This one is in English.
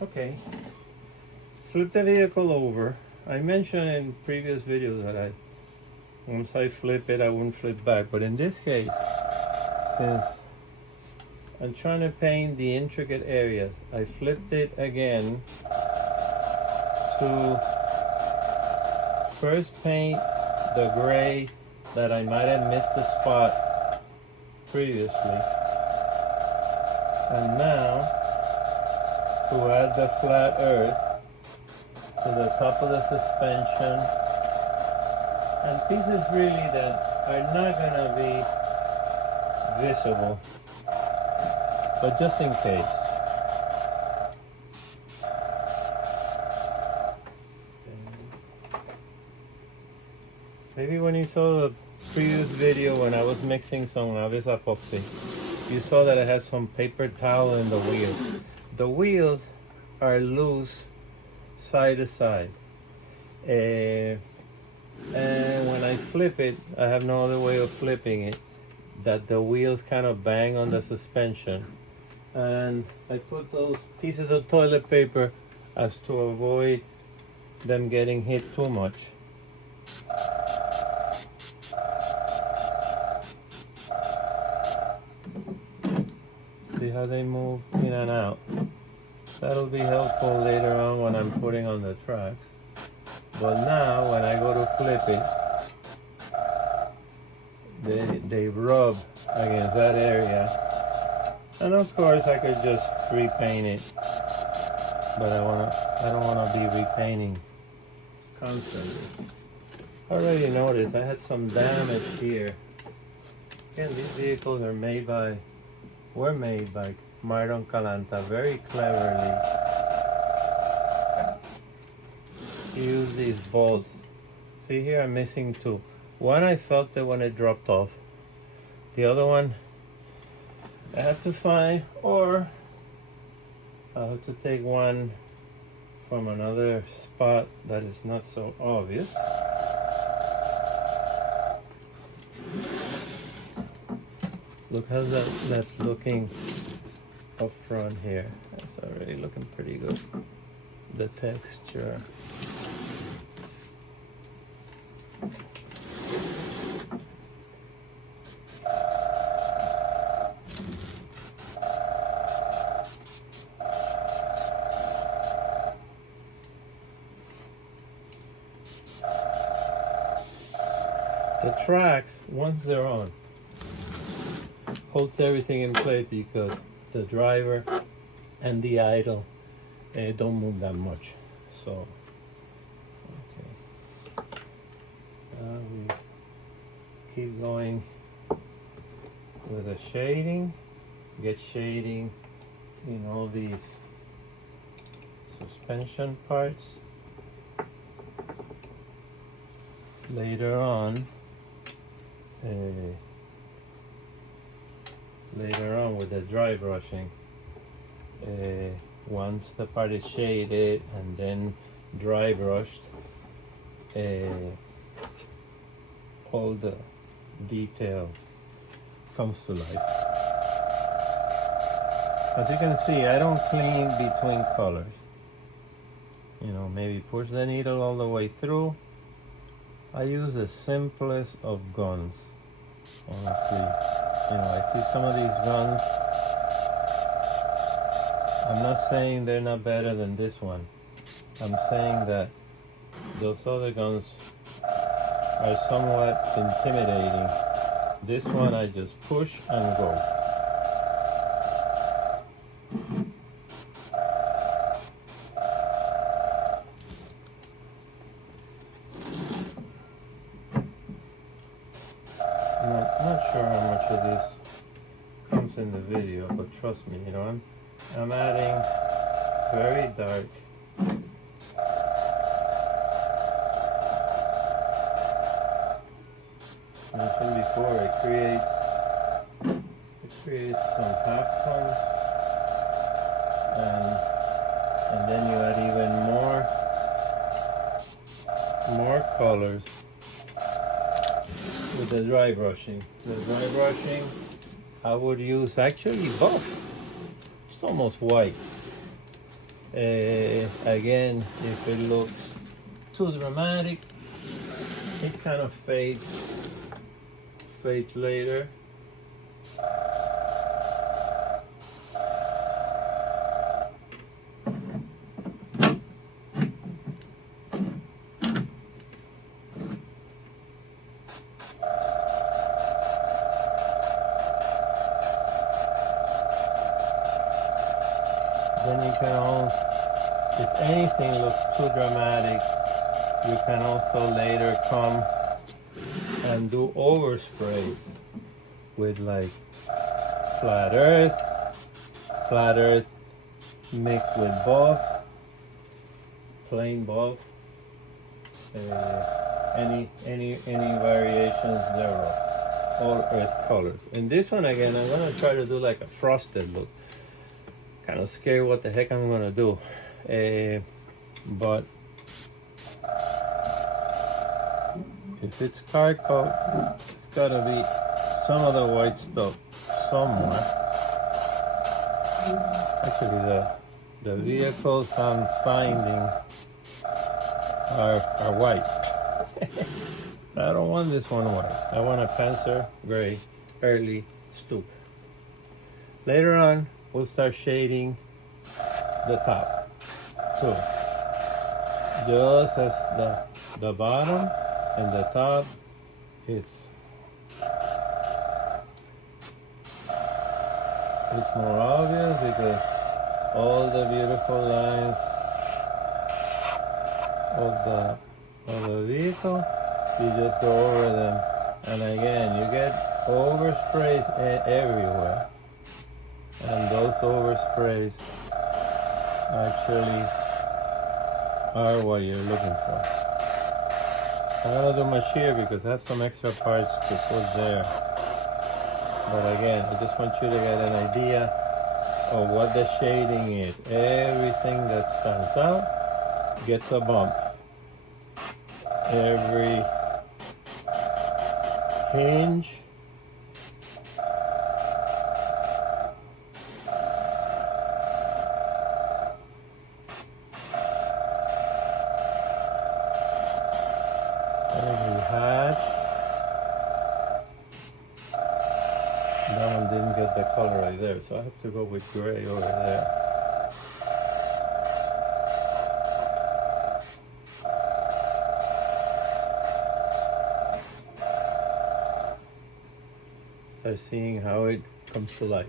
Okay, flip the vehicle over. I mentioned in previous videos that once I flip it, I wouldn't flip back. But in this case, since I'm trying to paint the intricate areas, I flipped it again to first paint the gray that I might have missed a spot previously. And now to add the flat earth to the top of the suspension, and pieces really that are not going to be visible, but just in case. Maybe when you saw the previous video when I was mixing some Avis epoxy, you saw that I had some paper towel in the wheels. The wheels are loose side to side. And when I flip it, I have no other way of flipping it, that the wheels kind of bang on the suspension. And I put those pieces of toilet paper as to avoid them getting hit too much. See how they move in and out. That'll be helpful later on when I'm putting on the tracks. But now when I go to flip it, they rub against that area. And of course I could just repaint it, but I don't wanna be repainting constantly. I already noticed I had some damage here. Again, these vehicles were made by Myron Calanta very cleverly. He used these bolts. See here, I'm missing two. One I felt it when it dropped off. The other one I had to find, or I have to take one from another spot that is not so obvious. Look how that's looking up front here. That's already looking pretty good. The texture. The tracks, once they're on, holds everything in place because the driver and the idle don't move that much. So, okay. We keep going with the shading. Get shading in all these suspension parts. Later on, with the dry brushing, once the part is shaded and then dry brushed, all the detail comes to life. As you can see, I don't clean between colors. You know, maybe push the needle all the way through. I use the simplest of guns, honestly. You know, I see some of these guns. I'm not saying they're not better than this one. I'm saying that those other guns are somewhat intimidating. This one I just push and go. I'm not sure how much of this comes in the video, but trust me, you know, I'm adding very dark. I mentioned before, it creates some half tones, and then you add even more colors with the dry brushing. The dry brushing, I would use actually both. It's almost white. Again, if it looks too dramatic, it kind of fades later. Then you can also, if anything looks too dramatic, you can also later come and do oversprays with like flat earth mixed with buff, plain buff, any variations thereof, all earth colors. And this one again, I'm gonna try to do like a frosted look. Kind of scared what the heck I'm gonna do, but if it's card coat, it's gotta be some of the white stuff somewhere. Actually, the vehicles I'm finding are white. I don't want this one white. I want a Panzer gray early stoop. Later on, we'll start shading the top too. Just as the bottom and the top, it's more obvious because all the beautiful lines of the vehicle, you just go over them, and again you get oversprays everywhere, and those oversprays actually are what you're looking for. I'm gonna do my shear because I have some extra parts to put there. But again, I just want you to get an idea of what the shading is. Everything that stands out gets a bump. Every hinge, every hatch. That one didn't get the color right there, so I have to go with gray over there. Start seeing how it comes to life.